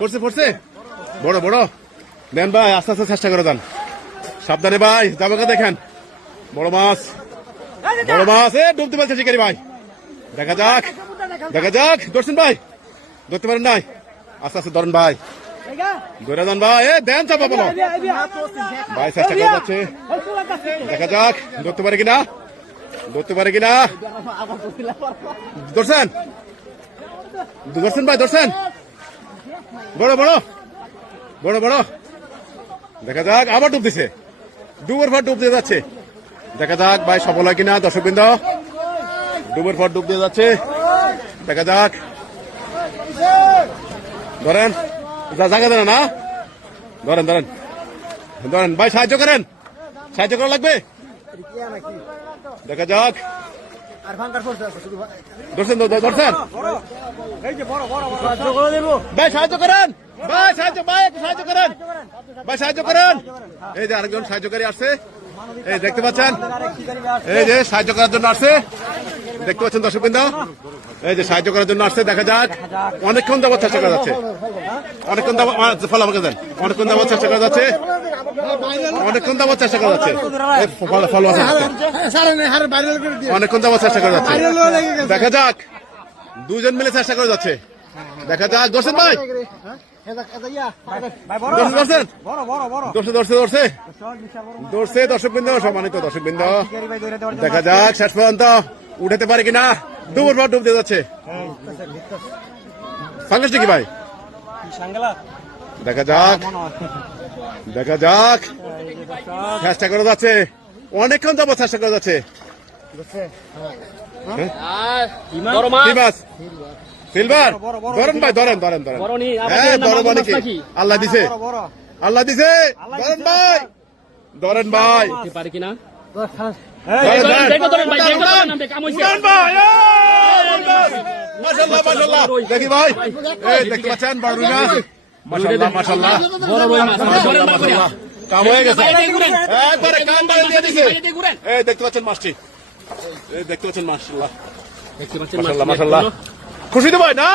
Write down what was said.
পড়ছে পড়ছে বড় বড় দেন ভাই, আস্তে আস্তে চেষ্টা করে দেন, সাবধানে ভাই, জামাকে দেখেন, বড় মাছ এ ডুবতে পারছে শিকারি ভাই, দেখা যাক ধরছেন ভাই, ধরতে পারেন নাই, আস্তে আস্তে ধরেন ভাই, ধরে দেন ভাই, এ দেন চাপা বলো ভাই, চেষ্টা করে যাচ্ছে, দেখা যাক ধরতে পারে কিনা ধরছেন ভাই, ধরছেন বড় দেখা যাক, আবার ডুব দিছে, ডুবের পর ডুব দিয়ে যাচ্ছে, দেখা যাক ভাই সফল হয় কিনা, দর্শকবৃন্দ ডুবের পর ডুব দিয়ে যাচ্ছে, দেখা যাক, ধরেন জায়গা দেন না, ধরেন ভাই, সাহায্য করা লাগবে, দেখা যাক, ধরছেন ভাই, সাহায্য করেন এই যে আরেকজন সাহায্যকারী আসছে, এই দেখতে পাচ্ছেন, এই যে সাহায্য করার জন্য আসছে, দেখতে পাচ্ছেন দর্শকবৃন্দ, এই যে সাহায্য করার জন্য আসছে, দেখা যাক, অনেকক্ষণ যাবত চেষ্টা করা যাচ্ছে, ফল আমাকে দেন, অনেকক্ষণ যাবত চেষ্টা করা যাচ্ছে, অনেকক্ষণ যাবত চেষ্টা করা যাচ্ছে, দেখা যাক, দুজন মিলে চেষ্টা করে যাচ্ছে, দেখা যাক, দর্শন ভাই ধরছে দর্শকবৃন্দ, সম্মানিত দর্শকবৃন্দ, দেখা যাক শেষ পর্যন্ত উঠাতে পারে কিনা, ডুবুর পর ডুব দিয়ে যাচ্ছে, ফাঙ্গাসটি কি ভাই, দেখা যাক চেষ্টা করে যাচ্ছে, অনেকক্ষণ যাবো চেষ্টা করে যাচ্ছে, সিলভার ধরেন ভাই, ধরেন হ্যাঁ, ধরো মানে কি, আল্লাহ দিছে ধরেন ভাই, পারে কিনা মাশাআল্লাহ, দেখি ভাই, এই দেখতে পাচ্ছেন বড় রুই মাছ, মাশাআল্লাহ কাম হয়ে গেছে, একবারে কাম বাড়িয়ে দিয়ে দিছে, এই দেখতে পাচ্ছেন মাছটি, এই দেখতে পাচ্ছেন মাশাআল্লাহ, খুশি তো ভাই না?